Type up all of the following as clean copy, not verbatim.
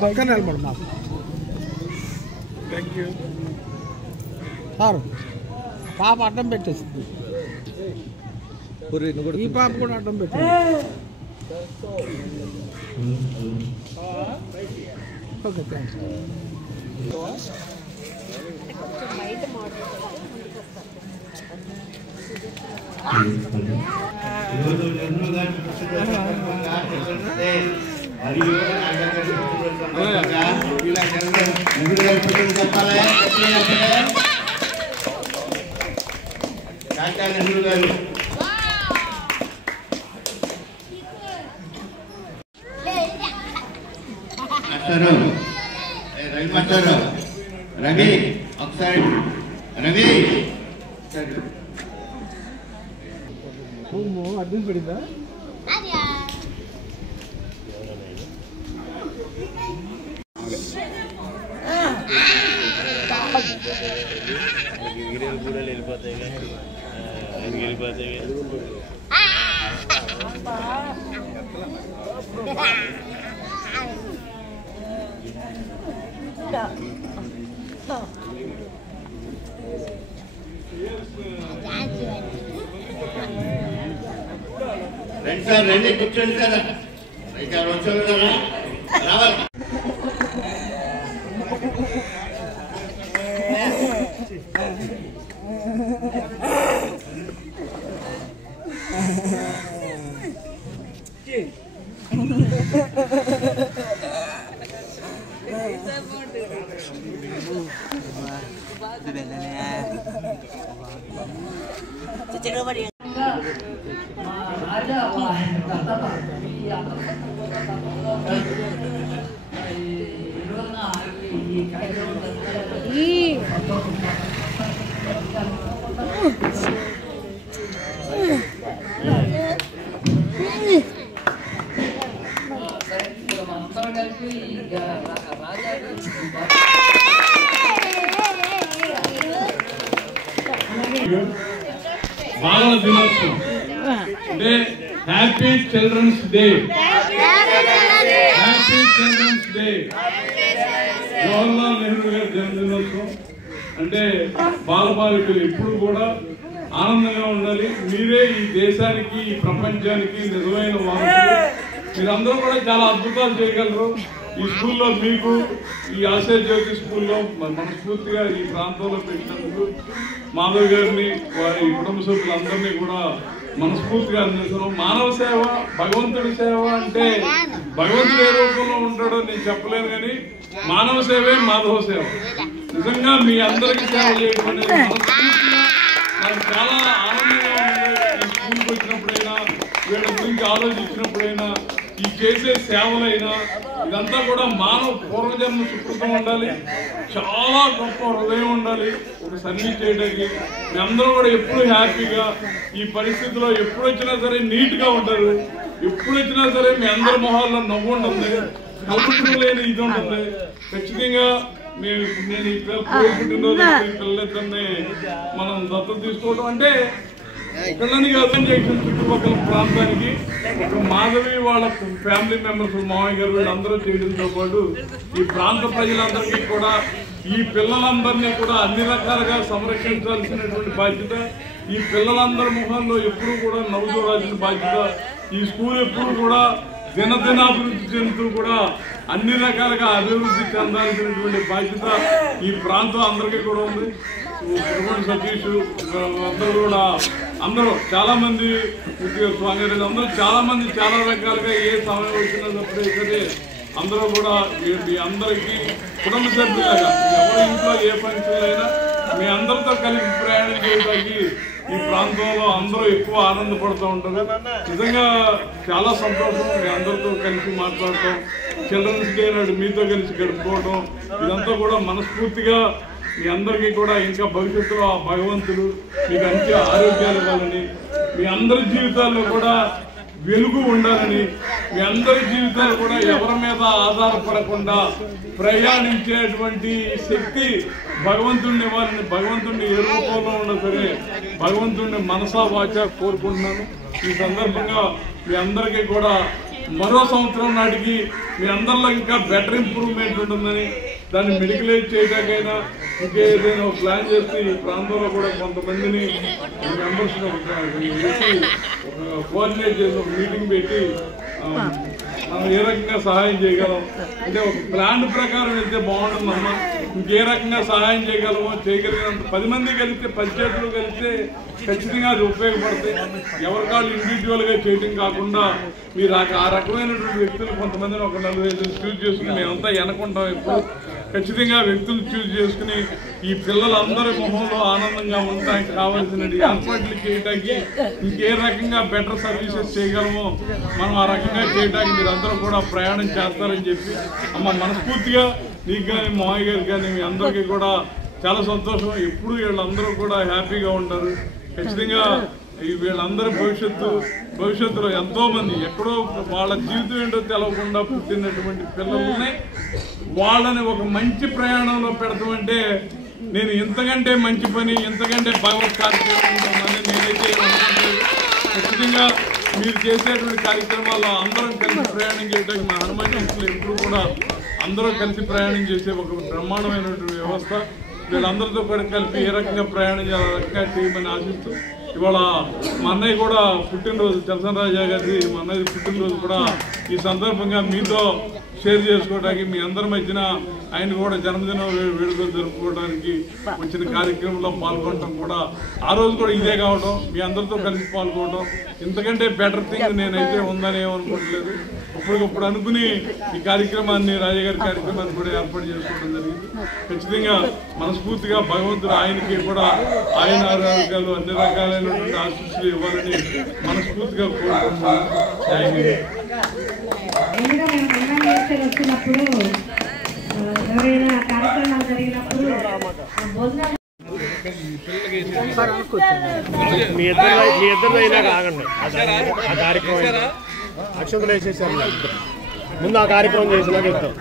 పక్కన నిలబడు మాకు. Thank you sir. పాప అడ్డం పెట్టేసింది, ఈ పాప కూడా అడ్డం పెట్టింది. Okay, thanks. రవి మాస్టారు, రవి ఒకసారి, రవి అడ్డం పడిందా? గిరిలు కూడా వెళ్ళిపోతాయి కానీ వెళ్ళిపోతాయి. రండి సార్, రండి కూర్చోండి సార్. ఇంకా వచ్చారు కదా, రావాలి. బాలల దినోత్సవం అంటే happy children's day. Happy children's day. Jawaharlal Nehru గారి జన్మదినోత్సవం అంటే బాలబాలికలు ఎప్పుడు కూడా ఆనందంగా ఉండాలి. మీరే ఈ దేశానికి, ఈ ప్రపంచానికి నిజమైన వారసులు. మీరందరూ కూడా చాలా అద్భుతాలు చేయగలరు. ఈ స్కూల్లో మీకు ఈ ఆశయ జ్యోతి స్కూల్లో మనస్ఫూర్తిగా ఈ ప్రాంతంలో పెట్టినందుకు మాధవ్ గారిని, వారి కుటుంబ సభ్యులందరినీ కూడా మనస్ఫూర్తిగా అందిస్తున్నాం. మానవ సేవ, భగవంతుడి సేవ అంటే భగవంతుడు ఏ రూపంలో ఉంటాడో నేను చెప్పలేను, కానీ మానవ సేవే మాధవ సేవ. నిజంగా మీ అందరికీ సేవ చేయడం అనేది మనస్ఫూర్తిగా నాకు చాలా ఆనందంగా ఉంది. ఈ స్కూల్కి వచ్చినప్పుడైనా, వీళ్ళ గురించి ఆలోచించినప్పుడైనా, ఈ చేసే సేవలైనా ఇదంతా కూడా మానవ పూర్వజన్మ సుకృతం ఉండాలి. చాలా గొప్ప హృదయం ఉండాలి ఒక సర్వీస్ చేయడానికి. మీ అందరూ కూడా ఎప్పుడు హ్యాపీగా, ఈ పరిస్థితిలో ఎప్పుడు వచ్చినా సరే నీట్ గా ఉంటారు. ఎప్పుడు వచ్చినా సరే మీ అందరి మొహాల్లో నవ్వు ఉంటుంది, నవ్వుతూ లేని ఇది ఉంటుంది. ఖచ్చితంగా నేను ఇక్కడ పుట్టినరోజు పిల్లలిద్దరిని మనం దత్తత తీసుకోవడం అంటే పిల్లని అర్థం చేసిన చుట్టుపక్కల ప్రాంతానికి ఒక మాధవి వాళ్ళ ఫ్యామిలీ మెంబర్స్, మామయ్య గారు వీళ్ళందరూ చేయడంతో పాటు ఈ ప్రాంత ప్రజలందరికీ కూడా ఈ పిల్లలందరినీ కూడా అన్ని రకాలుగా సంరక్షించాల్సినటువంటి బాధ్యత, ఈ పిల్లలందరి ముఖంలో ఎప్పుడు కూడా నవ్వు చూడాల్సిన బాధ్యత, ఈ స్కూల్ ఎప్పుడు కూడా దినదినాభివృద్ధి చెందుతూ కూడా అన్ని రకాలుగా అభివృద్ధి చెందాల్సినటువంటి బాధ్యత ఈ ప్రాంతం అందరికీ కూడా ఉంది. సతీష్ అందరూ కూడా, అందరూ చాలా మంది, స్వామిరెడ్డి అందరూ చాలా మంది చాలా రకాలుగా ఏ సమయం వచ్చినప్పుడు సరే అందరూ కూడా మీ అందరికీ కుటుంబ సభ్యులాగా ఎవరి ఇంట్లో ఏ ఫంక్షన్ అయినా మీ అందరితో కలిసి ప్రయాణం చేయడానికి ఈ ప్రాంతంలో అందరూ ఎక్కువ ఆనందపడుతూ ఉంటారు. నిజంగా చాలా సంతోషం మీ అందరితో కలిసి మాట్లాడటం, చిల్డ్రన్స్ డే నాడు మీతో కలిసి గడుపుకోవడం, ఇదంతా కూడా మనస్ఫూర్తిగా మీ అందరికీ కూడా ఇంకా భవిష్యత్తులో ఆ భగవంతుడు మీకు మంచి ఆరోగ్యాలు ఇవ్వాలని, మీ అందరి జీవితాల్లో కూడా వెలుగు ఉండాలని, మీ అందరి జీవితాలు కూడా ఎవరి మీద ఆధారపడకుండా ప్రయాణించేటువంటి శక్తి భగవంతుడిని ఇవ్వాలని, భగవంతుడిని ఏ రూపంలో ఉన్నా సరే భగవంతుడిని మనసా వాచా కోరుకుంటున్నాను. ఈ సందర్భంగా మీ అందరికీ కూడా మరో సంవత్సరం నాటికి మీ అందరిలో ఇంకా బెటర్ ఇంప్రూవ్మెంట్ ఉంటుందని దాన్ని మెడికలైజ్ చేయడానికైనా ఇంకేదైనా ప్లాన్ చేస్తే ఈ ప్రాంతంలో కూడా కొంతమందిని మెంబర్స్ కోఆర్డినేట్ చేసి ఒక మీటింగ్ పెట్టి మనం ఏ రకంగా సహాయం చేయగలం అంటే ఒక ప్లాన్ ప్రకారం వెళ్తే బాగుంటుందమ్మా. ఇంకే రకంగా సహాయం చేయగలమో చేయగలిగినంత 10 మంది కలిస్తే 10 చేతులు కలిస్తే ఖచ్చితంగా అది ఉపయోగపడతాయి. ఎవరికాళ్ళు ఇండివిజువల్గా చేయడం కాకుండా మీరు ఆ రకమైనటువంటి వ్యక్తులు కొంతమందిని ఒక 4-5 చూజ్ చేసుకుని మేమంతా వెనకుంటాం. ఎప్పుడు ఖచ్చితంగా వ్యక్తులు చూజ్ చేసుకుని ఈ పిల్లలందరి మొహంలో ఆనందంగా ఉండడానికి కావాల్సిన ఏర్పాట్లు చేయడానికి ఇంకే రకంగా బెటర్ సర్వీసెస్ చేయగలమో మనం ఆ రకంగా చేయడానికి మీరందరూ కూడా ప్రయాణం చేస్తారని చెప్పి అమ్మ మనస్ఫూర్తిగా నీకు కానీ మామయ్య గారికి కానీ మీ అందరికీ కూడా చాలా సంతోషం. ఎప్పుడు వీళ్ళందరూ కూడా హ్యాపీగా ఉంటారు. ఖచ్చితంగా వీళ్ళందరి భవిష్యత్తులో ఎంతో మంది ఎక్కడో వాళ్ళ జీవితం ఏంటో తెలవకుండా పుట్టినటువంటి పిల్లల్ని వాళ్ళని ఒక మంచి ప్రయాణంలో పెడతామంటే నేను ఇంతకంటే మంచి పని ఇంతకంటే భగవత్ కార్యక్రమం ఉంటుందని నేనైతే అనుకుంటున్నాను. ఖచ్చితంగా మీరు చేసేటువంటి కార్యక్రమాల్లో అందరం కలిసి ప్రయాణం చేయడానికి మా హనుమాన్ జంక్షన్లో ఎప్పుడు కూడా అందరూ కలిసి ప్రయాణం చేసే ఒక బ్రహ్మాండమైనటువంటి వ్యవస్థ. వీళ్ళందరితో కూడా కలిపి ఏ రకంగా ప్రయాణం చేయాలి రకంగా చేయమని ఆశిస్తూ ఇవాళ మా అన్నయ్య కూడా పుట్టినరోజు చలసన్ రాజా గారి మా అన్నయ్య పుట్టినరోజు కూడా ఈ సందర్భంగా మీతో షేర్ చేసుకోవడానికి మీ అందరి మధ్యన ఆయన కూడా జన్మదిన వేడుకలు జరుపుకోవడానికి వచ్చిన కార్యక్రమంలో పాల్గొనడం కూడా ఆ రోజు కూడా ఇదే కావడం మీ అందరితో కలిసి పాల్గొనడం ఇంతకంటే బెటర్ థింగ్ నేనైతే ఉందని ఏమనుకోవట్లేదు. ఇప్పటికప్పుడు అనుకుని ఈ కార్యక్రమాన్ని రాజాగారి కార్యక్రమాన్ని కూడా ఏర్పాటు చేసుకోవడం జరిగింది. ఖచ్చితంగా మనస్ఫూర్తిగా భగవంతుడు ఆయనకి కూడా ఆయన ఆరోగ్యాలు అన్ని రకాలైనటువంటి ఆశీస్సులు ఇవ్వాలని మనస్ఫూర్తిగా కోరుకుంటున్నాను. వచ్చినప్పుడు ఎవరైనా కార్యక్రమాలు జరిగినప్పుడు మీ ఇద్దరు అయినా ఆగండి. ఆ కార్యక్రమం అక్షంతలు వేసేసారు. ముందు ఆ కార్యక్రమం చేసినాక ఇద్దాం.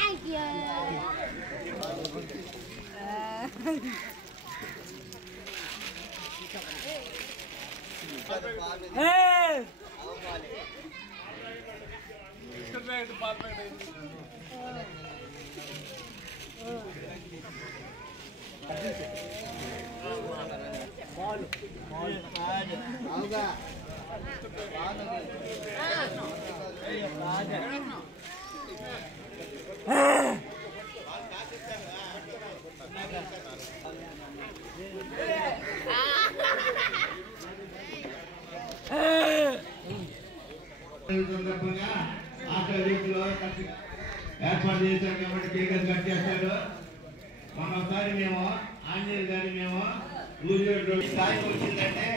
Thank you. Hey! ఏర్పాటు చేశాం కాబట్టి కేకలు కట్ చేస్తాడు. మరోసారి మేము ఆంజనేయులు గారి మేము స్థాయికి వచ్చిందంటే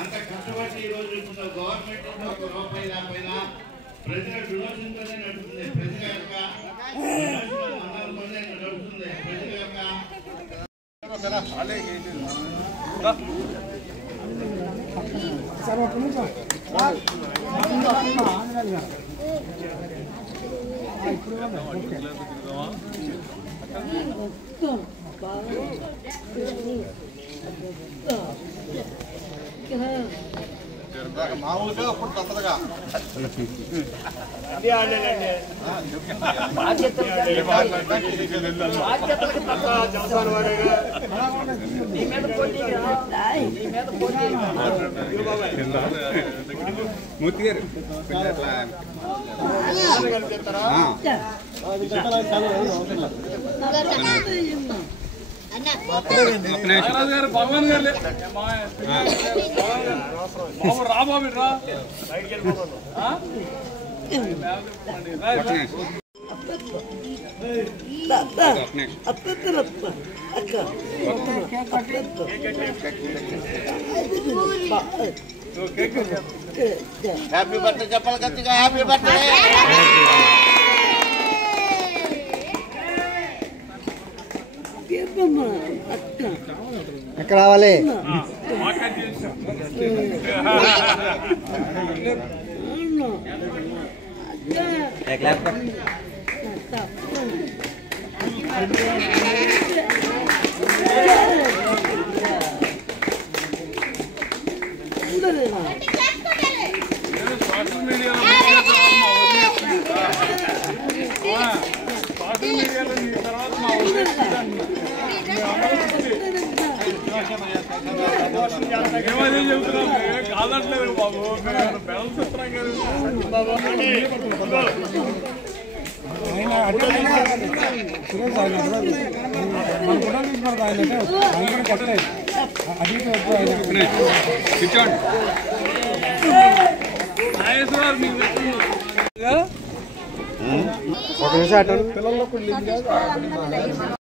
అంత కష్టపడి ఈ రోజు గవర్నమెంట్ ఒక రూపాయి లేకపోయినా ప్రజల డొనేషన్తోనే నడుస్తుంది. ప్రజల యొక్క నడుస్తుంది. ప్రజల యొక్క మామూలుగా అప్పుడు కొత్తగా మూర్తి గారు భగవాన్ గారు రాబాబు రా కేక్ హ్యాపీ బర్త్డే చెప్పాలి గట్టిగా హ్యాపీ బర్త్డే ఎక్కడ రావాలి సోషల్ మీడియాలో ఈ తర్వాత మా ఏమని చెబుతున్నాం కాదట్లేదు బాబు బెల్ చిత్రం కదా ఒక నిమిషం అటు